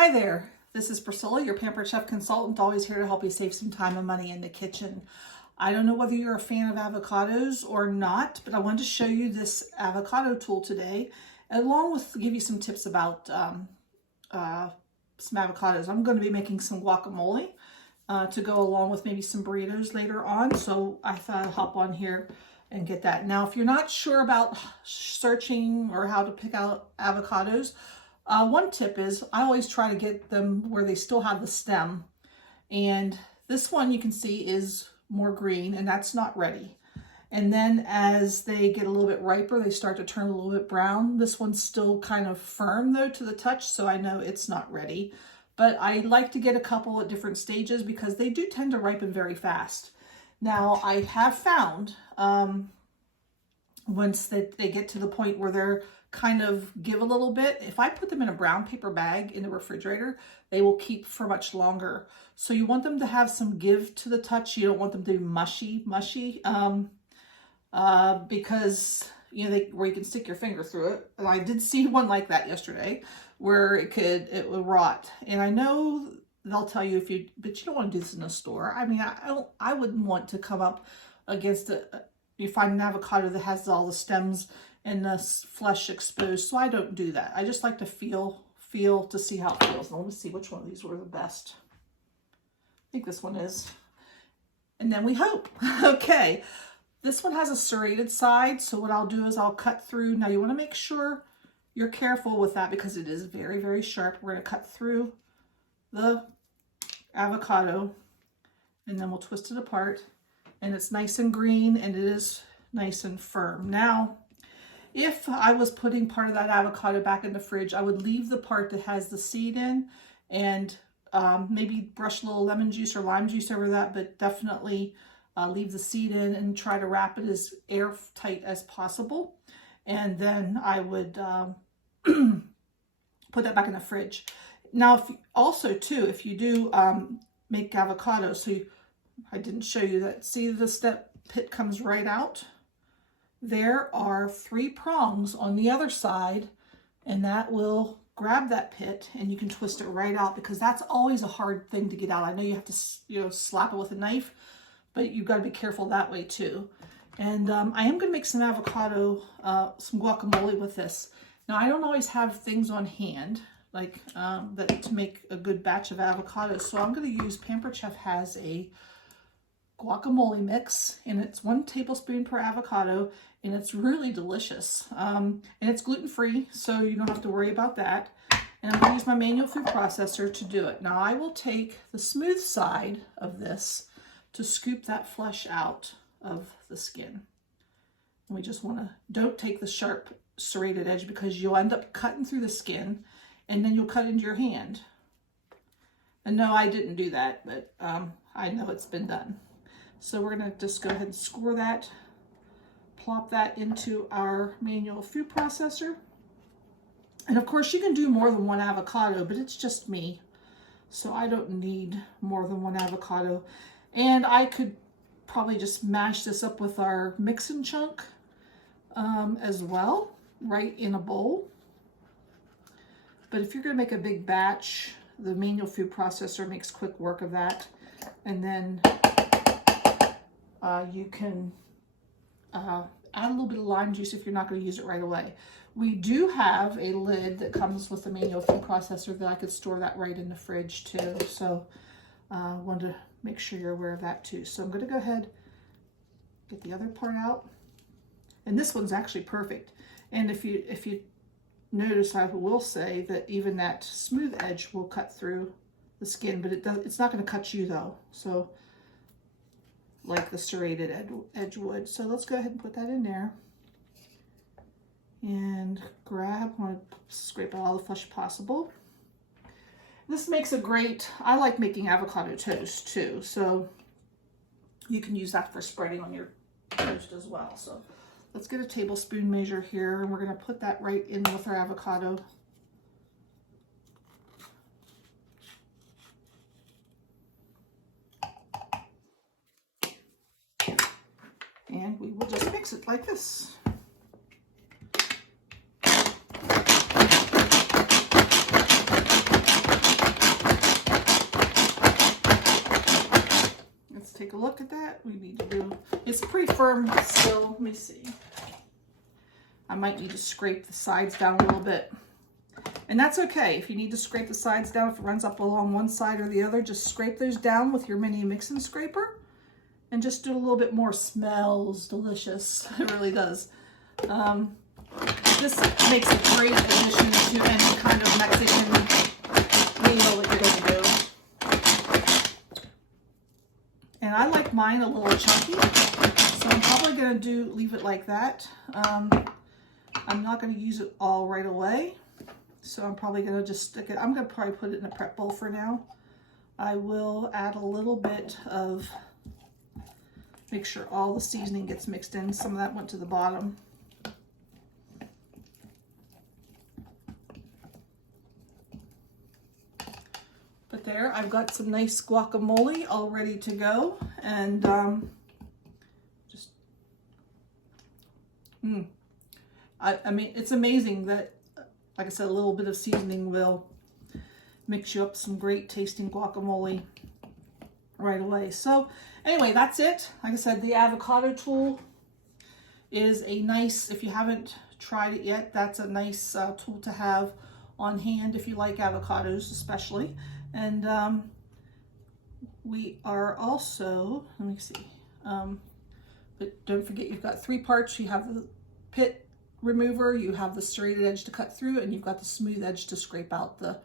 Hi there, this is Priscilla, your Pampered Chef consultant, always here to help you save some time and money in the kitchen. I don't know whether you're a fan of avocados or not, but I wanted to show you this avocado tool today, along with give you some tips about some avocados. I'm going to be making some guacamole to go along with maybe some burritos later on, so I thought I'd hop on here and get that. Now, if you're not sure about searching or how to pick out avocados, one tip is I always try to get them where they still have the stem. And this one you can see is more green, and that's not ready. And then as they get a little bit riper, they start to turn a little bit brown. This one's still kind of firm though to the touch, so I know it's not ready. But I like to get a couple at different stages because they do tend to ripen very fast. Now I have found once they get to the point where they're kind of give a little bit, if I put them in a brown paper bag in the refrigerator, they will keep for much longer. So you want them to have some give to the touch. You don't want them to be mushy, because where you can stick your finger through it. And I did see one like that yesterday where it would rot. And I know they'll tell you but you don't want to do this in a store. I mean, I wouldn't want to come up against you find an avocado that has all the stems and the flesh exposed, so I don't do that. I just like to feel to see how it feels. Now let me see which one of these were the best. I think this one is. And then we hope. Okay, this one has a serrated side, so what I'll do is I'll cut through. Now you want to make sure you're careful with that because it is very, very sharp. We're going to cut through the avocado and then we'll twist it apart. And it's nice and green and it is nice and firm. Now, if I was putting part of that avocado back in the fridge, I would leave the part that has the seed in and maybe brush a little lemon juice or lime juice over that, but definitely leave the seed in and try to wrap it as airtight as possible. And then I would put that back in the fridge. Now, if you do make avocado, I didn't show you that. See, that pit comes right out. There are 3 prongs on the other side, and that will grab that pit and you can twist it right out because that's always a hard thing to get out. I know you have to slap it with a knife, but you've got to be careful that way too. And I am going to make some avocado, some guacamole with this. Now, I don't always have things on hand like that to make a good batch of avocados, so I'm going to use Pampered Chef has a guacamole mix, and it's 1 tablespoon per avocado, and it's really delicious. And it's gluten-free, so you don't have to worry about that. And I'm going to use my manual food processor to do it. Now I will take the smooth side of this to scoop that flesh out of the skin. And we just don't take the sharp serrated edge because you'll end up cutting through the skin and then you'll cut into your hand. And no, I didn't do that, but I know it's been done. So we're going to just go ahead and score that, plop that into our manual food processor. And of course you can do more than 1 avocado, but it's just me. So I don't need more than 1 avocado. And I could probably just mash this up with our mix-and chunk as well, right in a bowl. But if you're going to make a big batch, the manual food processor makes quick work of that. And then you can add a little bit of lime juice if you're not going to use it right away. We do have a lid that comes with the manual food processor that I could store that right in the fridge too. So I wanted to make sure you're aware of that too. So I'm going to go ahead, get the other part out. And this one's actually perfect. And if you notice, I will say that even that smooth edge will cut through the skin, but it's not going to cut you though. So like the serrated edge would. So let's go ahead and put that in there. And I want to scrape out all the flesh possible. This makes a great, I like making avocado toast too. So you can use that for spreading on your toast as well. So let's get a tablespoon measure here, and we're going to put that right in with our avocado. And we will just mix it like this. look at that. We need to do, it's pretty firm still. Let me see. I might need to scrape the sides down a little bit. And that's okay. If you need to scrape the sides down, if it runs up along one side or the other, just scrape those down with your mini mixing scraper and just do a little bit more. Smells delicious. It really does. This makes a great addition to any kind of Mexican meal that you're going to do. And I like mine a little chunky, so I'm probably going to leave it like that. I'm not going to use it all right away, so I'm probably going to just stick it. I'm going to probably put it in a prep bowl for now. I will add a little bit of, make sure all the seasoning gets mixed in. Some of that went to the bottom. But there, I've got some nice guacamole all ready to go, and I mean, it's amazing that, like I said, a little bit of seasoning will mix you up some great tasting guacamole right away. So anyway, that's it. Like I said, the Avocado Tool is a nice, if you haven't tried it yet, that's a nice tool to have on hand if you like avocados especially. And we are also, let me see, but don't forget you've got 3 parts. You have the pit remover, you have the serrated edge to cut through, and you've got the smooth edge to scrape out the,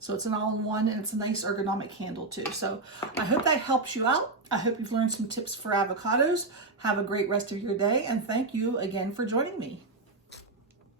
so it's an all-in-one, and it's a nice ergonomic handle too. So I hope that helps you out. I hope you've learned some tips for avocados. Have a great rest of your day, and thank you again for joining me.